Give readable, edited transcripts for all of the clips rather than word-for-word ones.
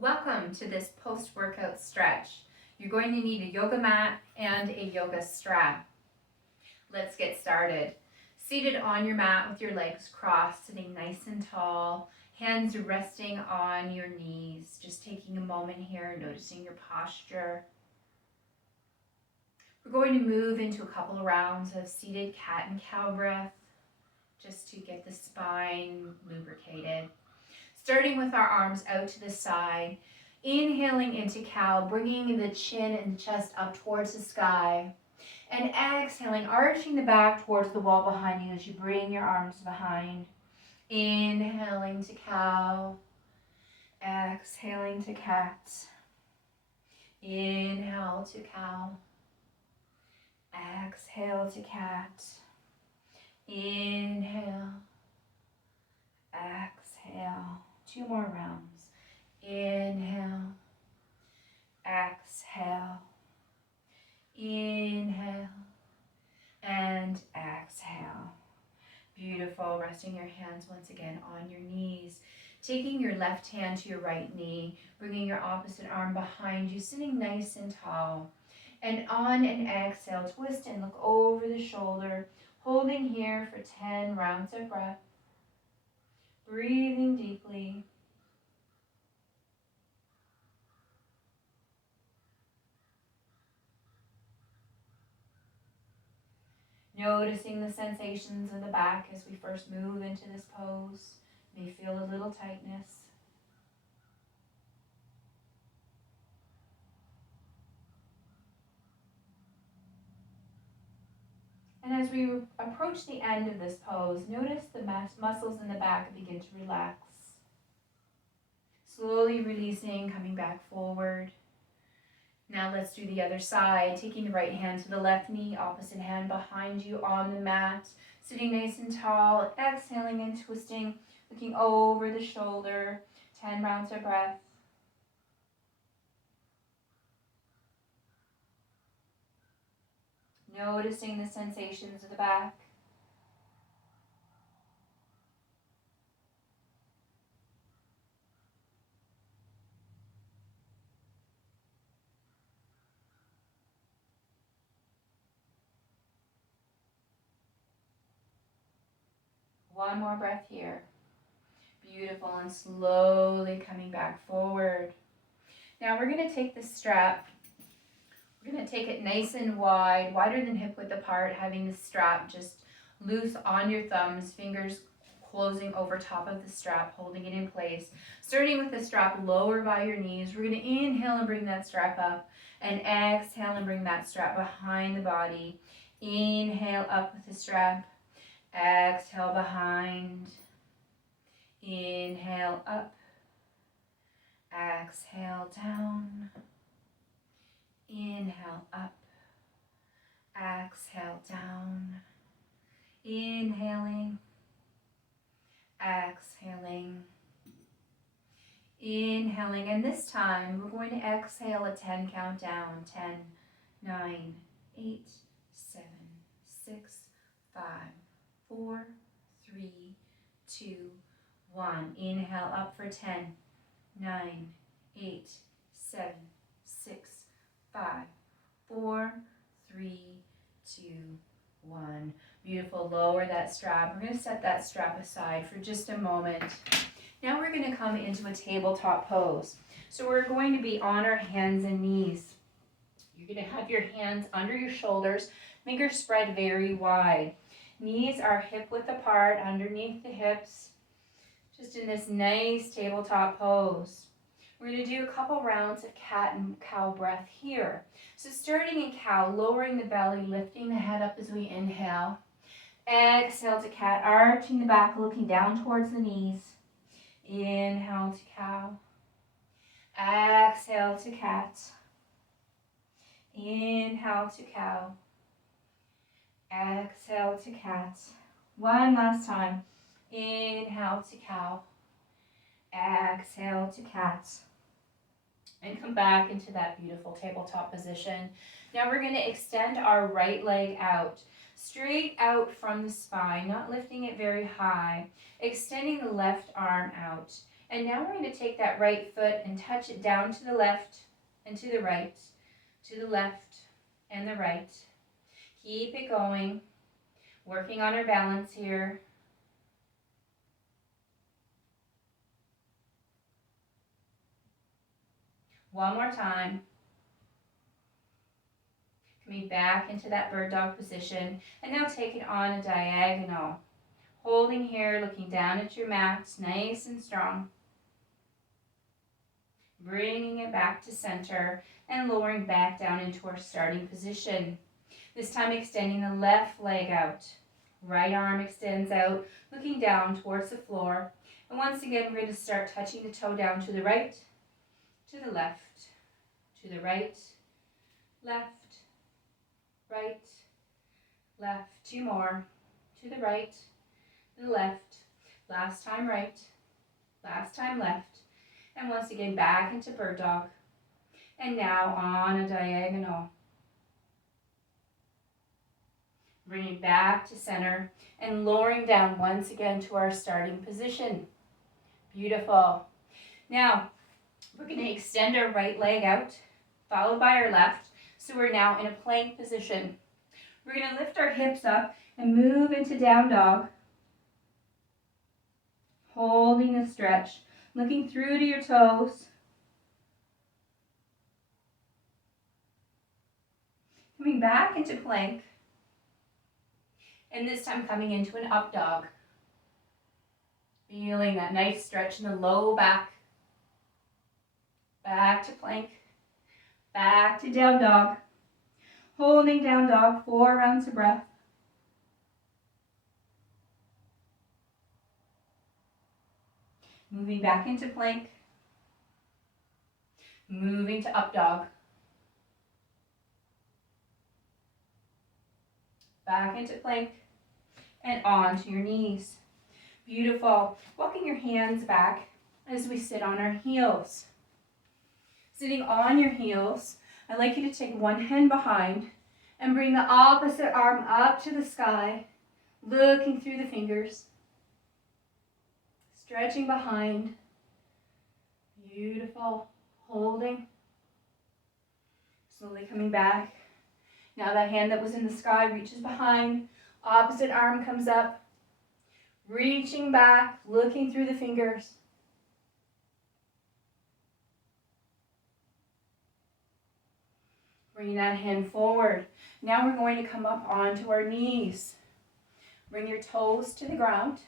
Welcome to this post-workout stretch. You're going to need a yoga mat and a yoga strap. Let's get started. Seated on your mat with your legs crossed, sitting nice and tall, hands resting on your knees. Just taking a moment here, noticing your posture. We're going to move into a couple of rounds of seated cat and cow breath, just to get the spine lubricated. Starting with our arms out to the side, inhaling into cow, bringing the chin and the chest up towards the sky, and exhaling, arching the back towards the wall behind you as you bring your arms behind. Inhaling to cow, exhaling to cat. Inhale to cow, exhale to cat. Inhale, exhale. 2 more rounds. Inhale, exhale, inhale, and exhale. Beautiful. Resting your hands once again on your knees. Taking your left hand to your right knee, bringing your opposite arm behind you, sitting nice and tall. And on an exhale, twist and look over the shoulder, holding here for 10 rounds of breath. Breathing deeply. Noticing the sensations in the back as we first move into this pose. May feel a little tightness. And as we approach the end of this pose, notice the muscles in the back begin to relax. Slowly releasing, coming back forward. Now let's do the other side, taking the right hand to the left knee, opposite hand behind you on the mat, sitting nice and tall, exhaling and twisting, looking over the shoulder, 10 rounds of breath. Noticing the sensations of the back. One more breath here. Beautiful, and slowly coming back forward. Now we're going to take the strap. We're going to take it nice and wide, wider than hip width apart, having the strap just loose on your thumbs, fingers closing over top of the strap, holding it in place. Starting with the strap lower by your knees, we're going to inhale and bring that strap up, and exhale and bring that strap behind the body. Inhale up with the strap. Exhale behind. Inhale up. Exhale down. Inhale up. Exhale down. Inhaling. Exhaling. Inhaling. And this time we're going to exhale a 10 count down. 10, 9, 8, 7, 6, 5, 4, 3, 2, 1. Inhale up for 10, 9, 8, 7, 6, 5, 4, 3, 2, 1. Beautiful. Lower that strap. We're going to set that strap aside for just a moment. Now we're going to come into a tabletop pose. So we're going to be on our hands and knees. You're going to have your hands under your shoulders, fingers spread very wide. Knees are hip width apart underneath the hips, just in this nice tabletop pose. We're going to do a couple rounds of cat and cow breath here. So starting in cow, lowering the belly, lifting the head up as we inhale. Exhale to cat, arching the back, looking down towards the knees. Inhale to cow. Exhale to cat. Inhale to cow. Exhale to cat. One last time. Inhale to cow. Exhale to cat. And come back into that beautiful tabletop position. Now we're going to extend our right leg out, straight out from the spine, not lifting it very high. Extending the left arm out. And now we're going to take that right foot and touch it down to the left and to the right, to the left and the right. Keep it going, working on our balance here. One more time. Coming back into that bird dog position. And now take it on a diagonal. Holding here, looking down at your mat, nice and strong. Bringing it back to center and lowering back down into our starting position. This time extending the left leg out. Right arm extends out, looking down towards the floor. And once again, we're going to start touching the toe down to the right, to the left, to the right, left, right, left. Two more. To the right, to the left. Last time right, last time left. And once again, back into bird dog. And now on a diagonal. Bringing back to center and lowering down once again to our starting position. Beautiful. Now, we're going to extend our right leg out, followed by our left. So we're now in a plank position. We're going to lift our hips up and move into down dog. Holding the stretch, looking through to your toes. Coming back into plank. And this time coming into an up dog. Feeling that nice stretch in the low back. Back to plank. Back to down dog. Holding down dog, 4 rounds of breath. Moving back into plank. Moving to up dog. Back into plank. And onto your knees. Beautiful. Walking your hands back as we sit on our heels. Sitting on your heels, I'd like you to take one hand behind and bring the opposite arm up to the sky, looking through the fingers. Stretching behind. Beautiful. Holding. Slowly coming back. Now that hand that was in the sky reaches behind. Opposite arm comes up. Reaching back, looking through the fingers. Bring that hand forward. Now we're going to come up onto our knees. Bring your toes to the ground.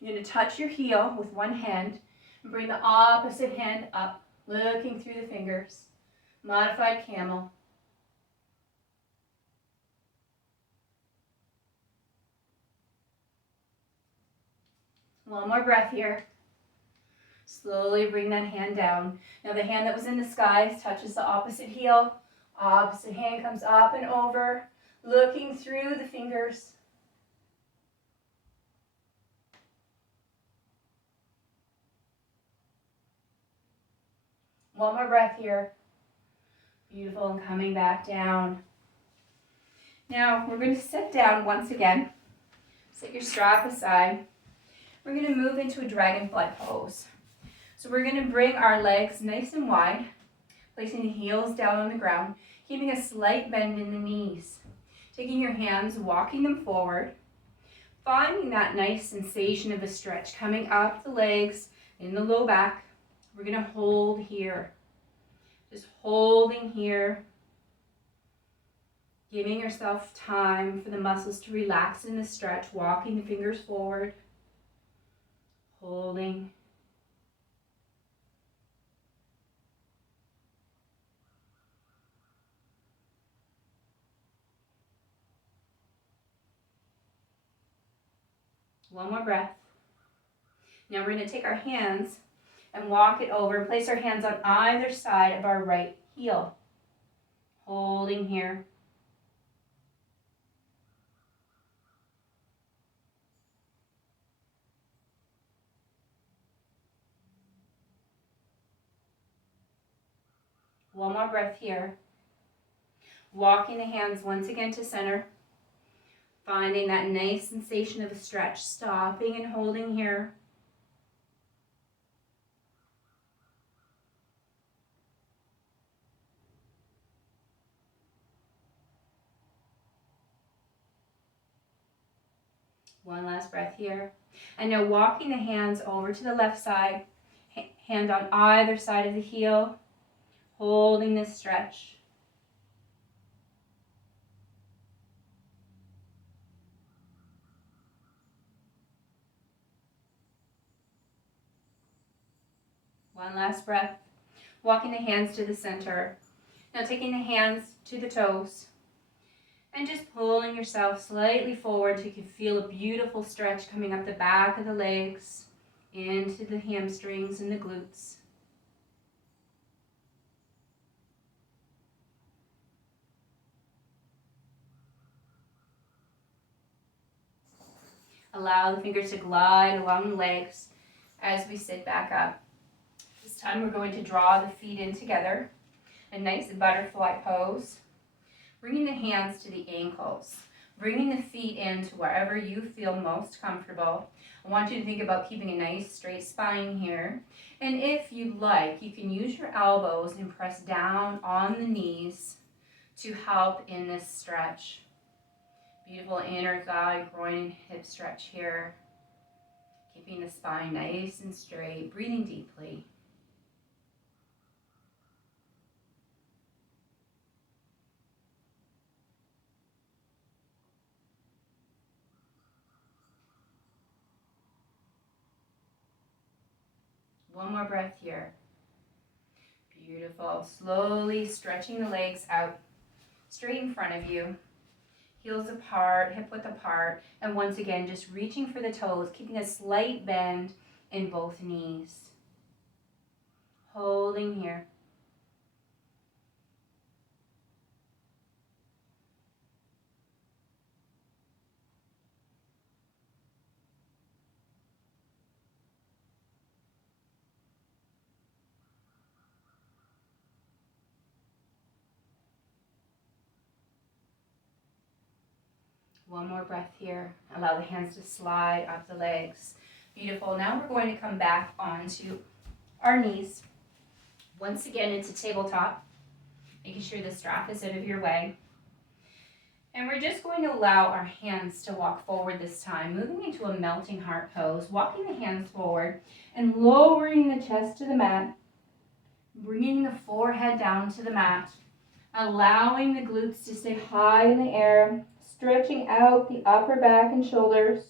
You're going to touch your heel with one hand and bring the opposite hand up, looking through the fingers. Modified camel. One more breath here. Slowly bring that hand down. Now the hand that was in the sky touches the opposite heel. Opposite hand comes up and over, looking through the fingers. One more breath here. Beautiful, and coming back down. Now we're going to sit down once again. Set your strap aside. We're going to move into a dragonfly pose. So we're going to bring our legs nice and wide, placing the heels down on the ground, keeping a slight bend in the knees. Taking your hands, walking them forward, finding that nice sensation of a stretch coming up the legs in the low back. We're going to hold here. Just holding here. Giving yourself time for the muscles to relax in the stretch, walking the fingers forward. Holding. One more breath. Now we're going to take our hands and walk it over. Place our hands on either side of our right heel. Holding here. One more breath here. Walking the hands once again to center. Finding that nice sensation of a stretch. Stopping and holding here. One last breath here. And now walking the hands over to the left side, hand on either side of the heel, holding this stretch. One last breath. Walking the hands to the center. Now taking the hands to the toes. And just pulling yourself slightly forward so you can feel a beautiful stretch coming up the back of the legs, into the hamstrings and the glutes. Allow the fingers to glide along the legs as we sit back up. This time we're going to draw the feet in together, a nice butterfly pose. Bringing the hands to the ankles, bringing the feet into wherever you feel most comfortable. I want you to think about keeping a nice straight spine here. And if you'd like, you can use your elbows and press down on the knees to help in this stretch. Beautiful inner thigh, groin, and hip stretch here. Keeping the spine nice and straight, breathing deeply. One more breath here. Beautiful. Slowly stretching the legs out straight in front of you. Heels apart, hip width apart. And once again, just reaching for the toes, keeping a slight bend in both knees. Holding here. One more breath here. Allow the hands to slide up the legs. Beautiful. Now we're going to come back onto our knees. Once again into tabletop, making sure the strap is out of your way. And we're just going to allow our hands to walk forward this time, moving into a melting heart pose, walking the hands forward and lowering the chest to the mat, bringing the forehead down to the mat, allowing the glutes to stay high in the air, stretching out the upper back and shoulders.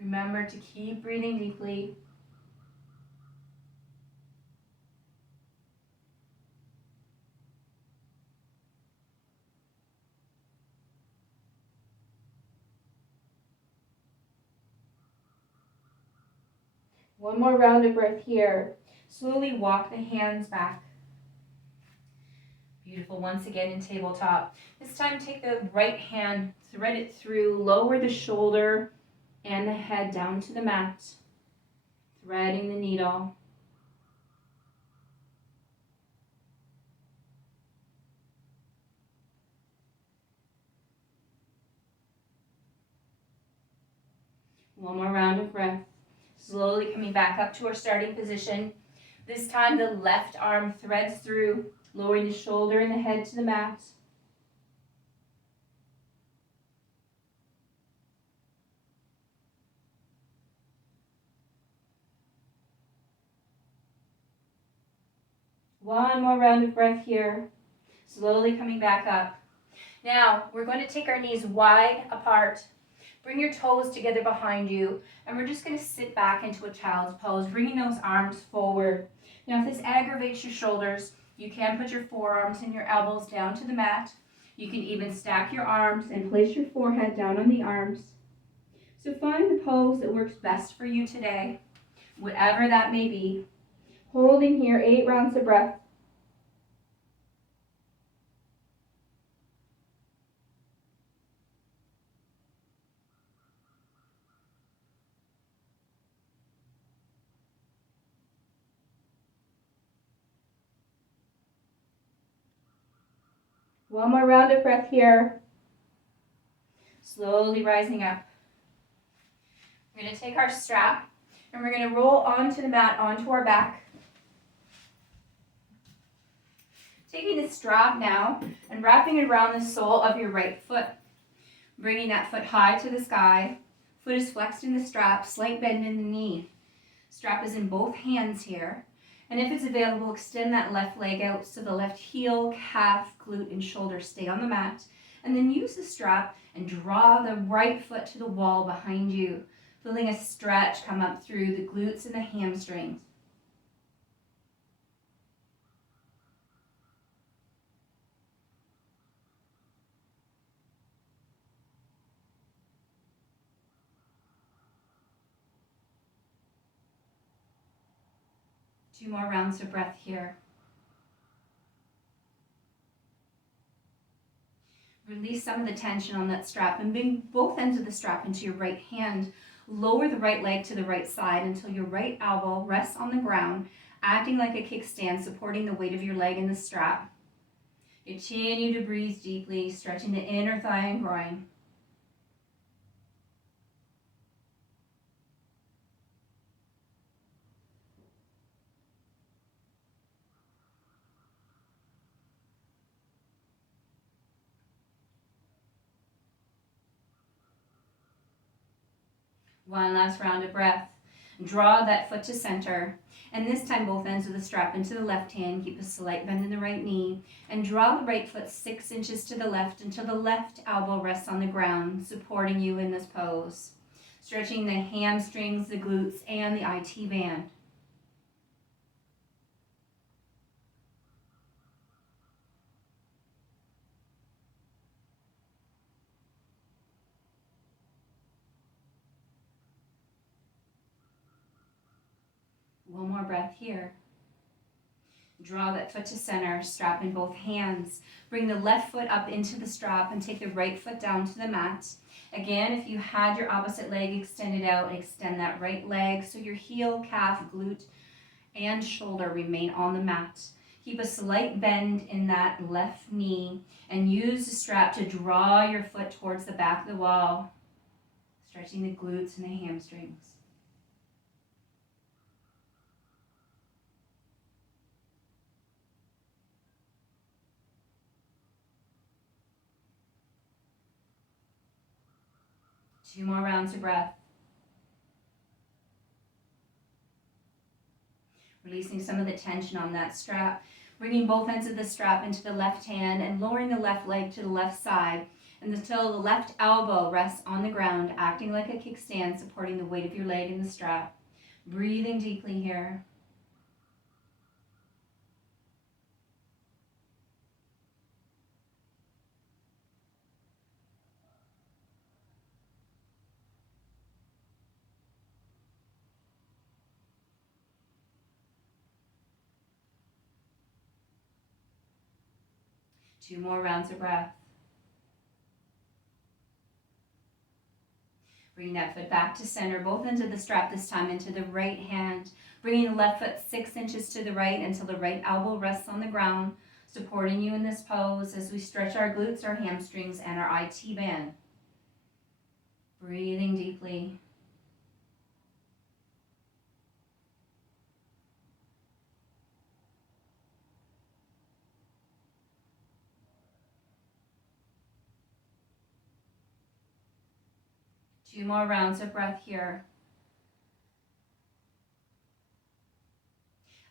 Remember to keep breathing deeply. One more round of breath here. Slowly walk the hands back. Beautiful. Once again in tabletop. This time take the right hand, thread it through, lower the shoulder and the head down to the mat. Threading the needle. One more round of breath. Slowly coming back up to our starting position. This time the left arm threads through, lowering the shoulder and the head to the mat. One more round of breath here. Slowly coming back up. Now we're going to take our knees wide apart. Bring your toes together behind you. And we're just going to sit back into a child's pose, bringing those arms forward. Now if this aggravates your shoulders, you can put your forearms and your elbows down to the mat. You can even stack your arms and place your forehead down on the arms. So find the pose that works best for you today, whatever that may be. Holding here 8 rounds of breath. One more round of breath here. Slowly rising up. We're going to take our strap and we're going to roll onto the mat, onto our back. Taking the strap now and wrapping it around the sole of your right foot. Bringing that foot high to the sky. Foot is flexed in the strap, slight bend in the knee. Strap is in both hands here. And if it's available, extend that left leg out so the left heel, calf, glute, and shoulder stay on the mat. And then use the strap and draw the right foot to the wall behind you, feeling a stretch come up through the glutes and the hamstrings. Two more rounds of breath here. Release some of the tension on that strap and bring both ends of the strap into your right hand. Lower the right leg to the right side until your right elbow rests on the ground, acting like a kickstand, supporting the weight of your leg in the strap. Continue to breathe deeply, stretching the inner thigh and groin. One last round of breath. Draw that foot to center. And this time both ends of the strap into the left hand. Keep a slight bend in the right knee. And draw the right foot 6 inches to the left until the left elbow rests on the ground, supporting you in this pose. Stretching the hamstrings, the glutes, and the IT band. One more breath here. Draw that foot to center, strap in both hands. Bring the left foot up into the strap and take the right foot down to the mat. Again, if you had your opposite leg extended out, extend that right leg so your heel, calf, glute, and shoulder remain on the mat. Keep a slight bend in that left knee and use the strap to draw your foot towards the back of the wall, stretching the glutes and the hamstrings. Two more rounds of breath. Releasing some of the tension on that strap. Bringing both ends of the strap into the left hand and lowering the left leg to the left side until the left elbow rests on the ground, acting like a kickstand, supporting the weight of your leg in the strap. Breathing deeply here. Two more rounds of breath. Bring that foot back to center, both ends of the strap this time into the right hand. Bringing the left foot 6 inches to the right until the right elbow rests on the ground, supporting you in this pose as we stretch our glutes, our hamstrings, and our IT band. Breathing deeply. Two more rounds of breath here.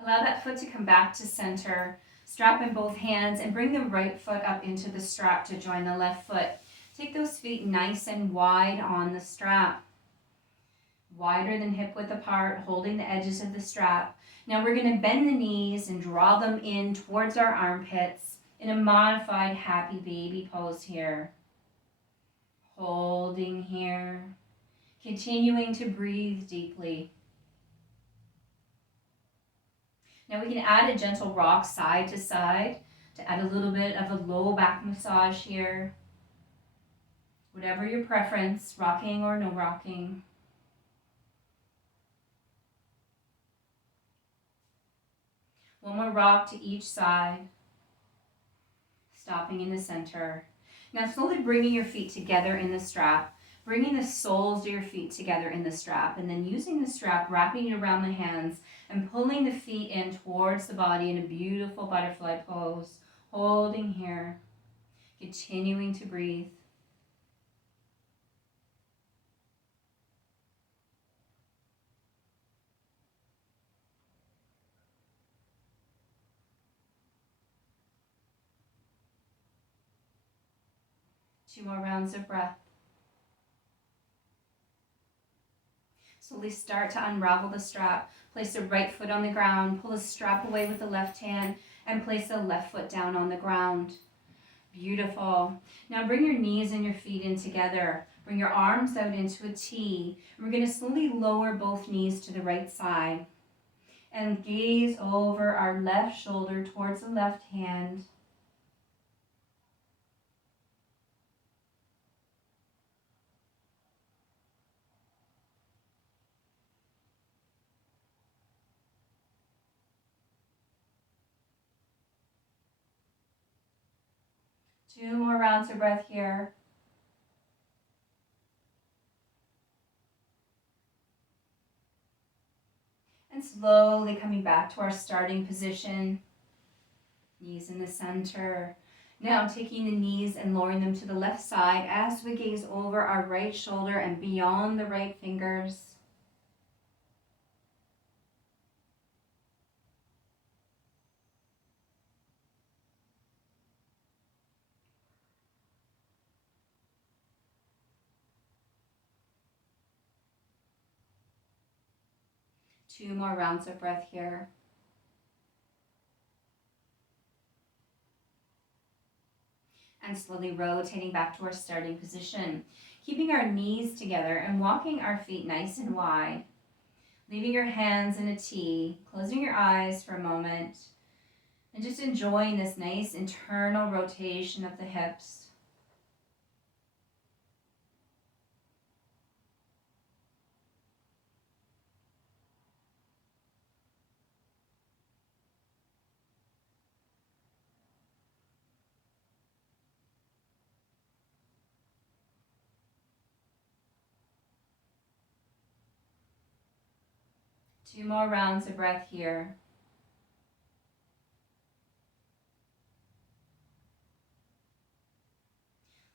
Allow that foot to come back to center. Strap in both hands and bring the right foot up into the strap to join the left foot. Take those feet nice and wide on the strap. Wider than hip width apart, holding the edges of the strap. Now we're going to bend the knees and draw them in towards our armpits in a modified happy baby pose here. Holding here, continuing to breathe deeply. Now we can add a gentle rock side to side to add a little bit of a low back massage here. Whatever your preference, rocking or no rocking. One more rock to each side, stopping in the center. Now slowly bringing your feet together in the strap, bringing the soles of your feet together in the strap, and then using the strap, wrapping it around the hands and pulling the feet in towards the body in a beautiful butterfly pose, Holding here, continuing to breathe. Two more rounds of breath. Slowly start to unravel the strap. Place the right foot on the ground. Pull the strap away with the left hand and place the left foot down on the ground. Beautiful. Now bring your knees and your feet in together. Bring your arms out into a T. We're going to slowly lower both knees to the right side and gaze over our left shoulder towards the left hand. Two more rounds of breath here. And slowly coming back to our starting position. Knees in the center. Now taking the knees and lowering them to the left side as we gaze over our right shoulder and beyond the right fingers. Two more rounds of breath here. And slowly rotating back to our starting position. Keeping our knees together and walking our feet nice and wide. Leaving your hands in a T. Closing your eyes for a moment. And just enjoying this nice internal rotation of the hips. Two more rounds of breath here.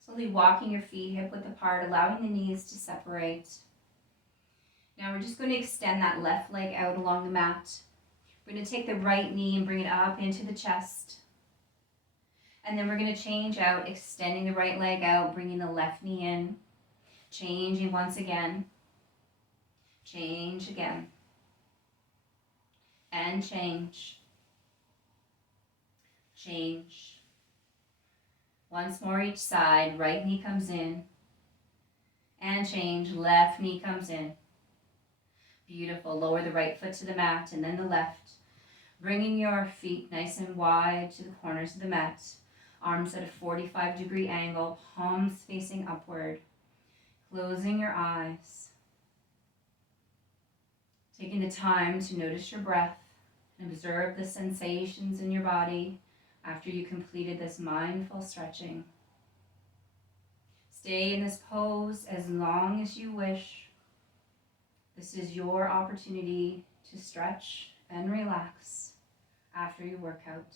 Slowly walking your feet hip width apart, allowing the knees to separate. Now we're just going to extend that left leg out along the mat. We're going to take the right knee and bring it up into the chest. And then we're going to change out, extending the right leg out, bringing the left knee in. Changing once again. Change again. And change. Change. Once more each side. Right knee comes in. And change. Left knee comes in. Beautiful. Lower the right foot to the mat and then the left. Bringing your feet nice and wide to the corners of the mat. Arms at a 45-degree angle. Palms facing upward. Closing your eyes. Taking the time to notice your breath and observe the sensations in your body after you completed this mindful stretching. Stay in this pose as long as you wish. This is your opportunity to stretch and relax after your workout.